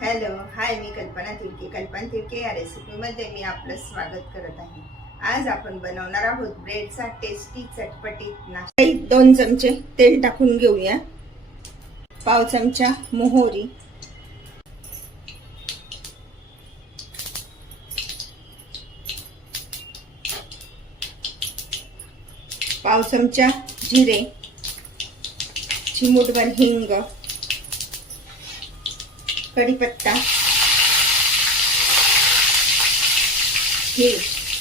Hello hi मी कल्पना तिडके कल्पना तिडके या रेसिपीमध्ये मी आपलं स्वागत करत आहे. आज आपण बनवणार आहोत ब्रेडचा टेस्टी चटपटीत नाश्ता. दोन चमचे तेल टाकून घेऊया. पाव चमचा मोहरी. पाव चमचा जिरे. चिमूटभर हिंग. कढीपत्ता. हे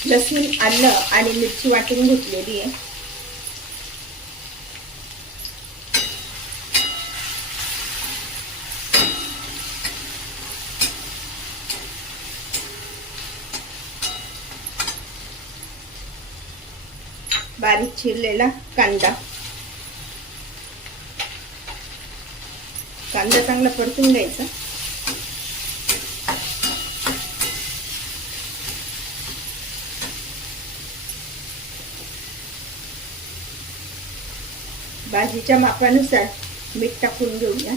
लसूण आलं आणि मिरची वाटून घेतलेली आहे. बारीक चिरलेला कांदा. कांदा चांगला परतून घ्यायचा. भाजीच्या मापानुसार मीठ टाकून घेऊया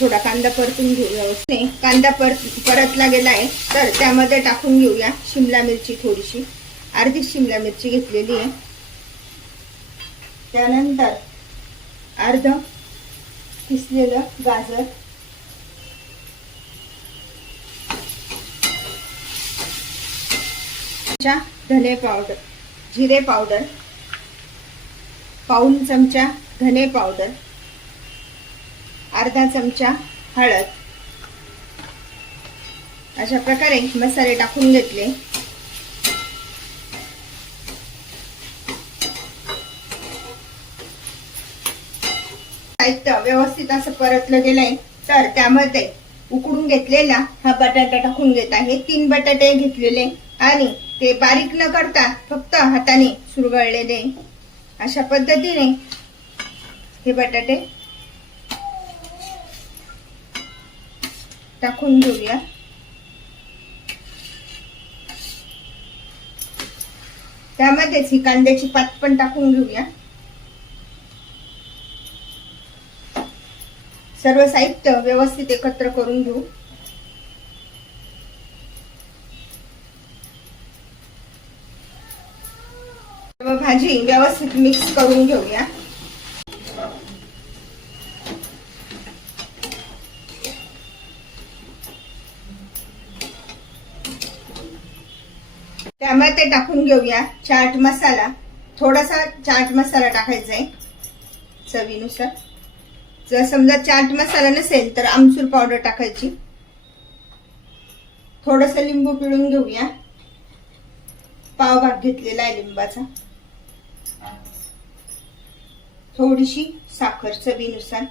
थोडा कांदा परतून घेऊया कांदा पर परतला गेला आहे तर त्यामध्ये टाकून घेऊया शिमला मिरची थोडीशी अर्धी शिमला मिरची घेतलेली आहे त्यानंतर अर्ध किसलेलं गाजर चमचा धने पावडर जिरे पावडर पाऊन चमचा धने पावडर अर्धा चमचा हळद. अशा प्रकारे मसाले टाकून घेतले. साहित्य व्यवस्थित असं परतलं गेलंय तर त्यामध्ये उकडून घेतलेला हा बटाटा टाकून घेत आहे. तीन बटाटे घेतलेले. आणि ते बारीक न करता फक्त हाताने सुरगळलेले अशा पद्धतीने हे बटाटे टाकून घेऊया. त्यामध्येच ही कांद्याची पात पण टाकून घेऊया. सर्व साहित्य व्यवस्थित एकत्र करून घेऊ. भाजी व्यवस्थित मिक्स करून घेऊया. त्यामुळे ते टाकून घेऊया चाट मसाला. थोडासा चाट मसाला टाकायचा आहे चवीनुसार. जर समजा चाट मसाला नसेल तर आमचूर पावडर टाकायची. थोडस लिंबू पिळून घेऊया. पाव भाग घेतलेला आहे लिंबाचा. थोडीशी साखर चवीनुसार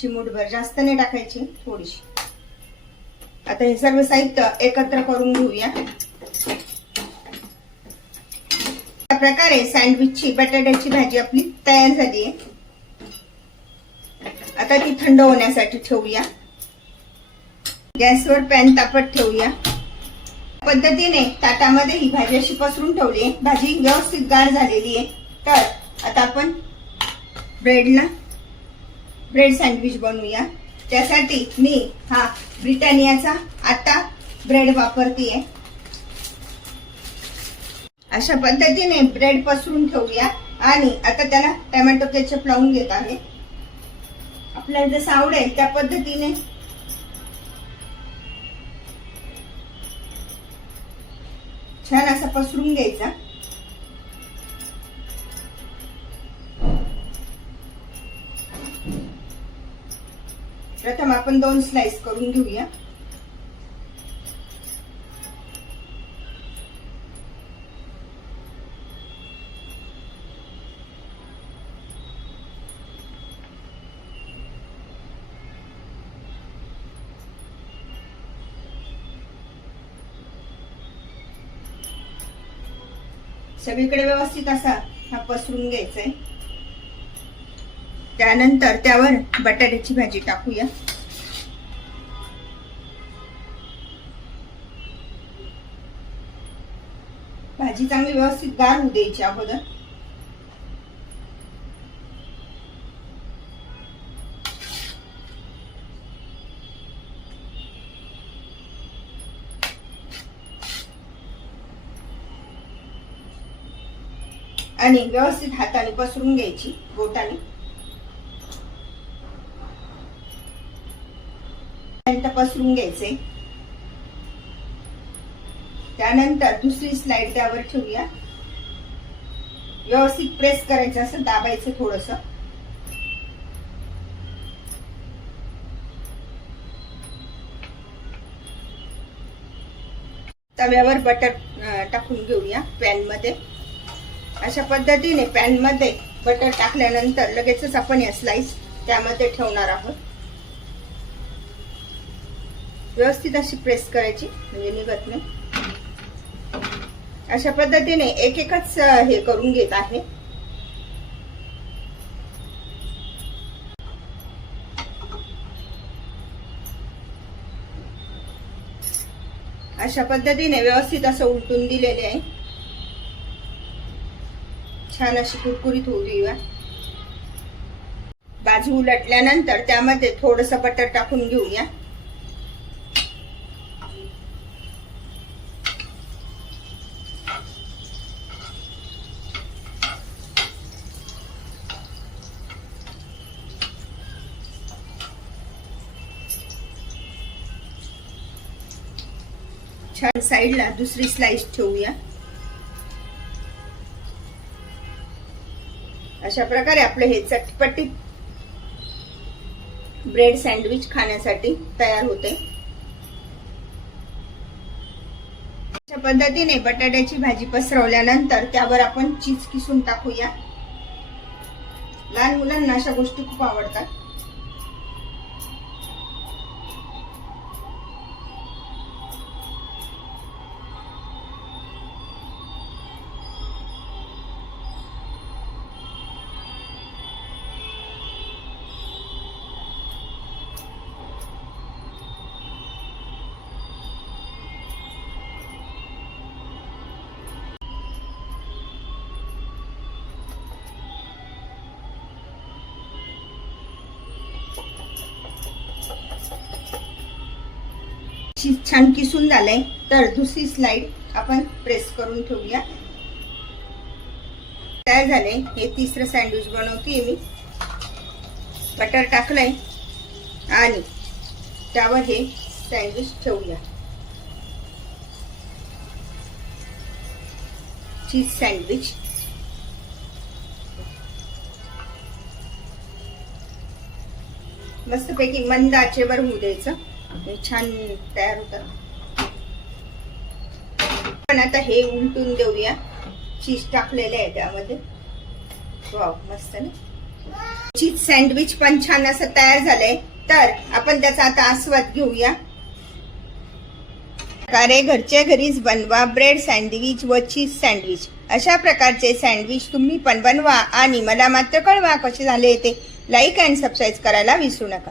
चिमूटभर जास्त नाही टाकायची थोडीशी. आता हे सर्व साहित्य एकत्र करून घेऊया. त्या प्रकारे सँडविचची बटाट्याची भाजी आपली तयार झाली आहे. आता ती थंड होण्यासाठी ठेवूया. गॅसवर पॅन तापत ठेवूया. पद्धतीने ताटामध्ये ही भाजी अशी पसरून ठेवली आहे. भाजी व्यवस्थित गार झालेली आहे. तर आता आपण ब्रेडला ब्रेड सँडविच बनवूया. त्यासाठी मी हा ब्रिटानियाचा आता ब्रेड वापरतीये. अशा पद्धतीने ब्रेड पसरून ठेवूया. आणि आता त्याला टोमॅटो केचप लावून घेत आहे. आपल्याला जसं आवडेल त्या पद्धतीने छान असा पसरून घ्यायचा. प्रथम आपण दोन स्लाइस करून घेऊया. सगळीकडे व्यवस्थित असा हा पसरून घ्यायचा आहे त्यानंतर त्यावर बटाट्याची भाजी टाकूया. भाजी चांगली व्यवस्थित गार होऊ द्यायची अगोदर. आणि व्यवस्थित हाताने पसरून घ्यायची बोटाने. पसरून घ्यायचे. त्यानंतर दुसरी स्लाइड त्यावर ठेवूया. व्यवस्थित प्रेस करायचं असं दाबायचं थोडस. तव्यावर बटर टाकून घेऊया पॅनमध्ये. अशा पद्धतीने पॅनमध्ये बटर टाकल्यानंतर लगेचच आपण या स्लाइस त्यामध्ये ठेवणार आहोत. व्यवस्थित अशी प्रेस करायची म्हणजे निघत नाही. अशा पद्धतीने एक एकच हे करून घेत आहे. अशा पद्धतीने व्यवस्थित असं उलटून दिलेले आहे. छान अशी कुरकुरीत होऊ देऊया बाजू उलटल्यानंतर त्यामध्ये थोडस बटर टाकून घेऊया छान साईडला दुसरी स्लाइस ठेवूया. अशा प्रकारे आपलं हे चटपटीत ब्रेड सँडविच खाण्यासाठी तयार होते अशा पद्धतीने बटाट्याची भाजी पसरवल्यानंतर त्यावर आपण चीज किसून टाकूया. लहान मुलांना अशा गोष्टी खूप आवडतात. छान किसून झालंय. तर दुसरी स्लाइड आपण प्रेस करून ठेवूया. तयार झाले हे तिसरं सँडविच बनवते मी. बटर टाकलंय. आणि त्यावर हे सँडविच ठेवूया. चीज सँडविच मस्तपैकी मंद आचेवर होऊ द्यायचं. हे छान तयार होतात पण आता हे उलटून देऊया चीज टाकलेले आहे त्यामध्ये. वाव मस्त ना. चीज सँडविच पण छान असं तयार झालंय. तर आपण त्याचा आता आस्वाद घेऊया. प्रकारे घरच्या घरीच बनवा ब्रेड सँडविच व चीज सँडविच. अशा प्रकारचे सँडविच तुम्ही पण बनवा आणि मला मात्र कळवा कसे झाले ते. लाईक अँड सबस्क्राईब करायला विसरू नका.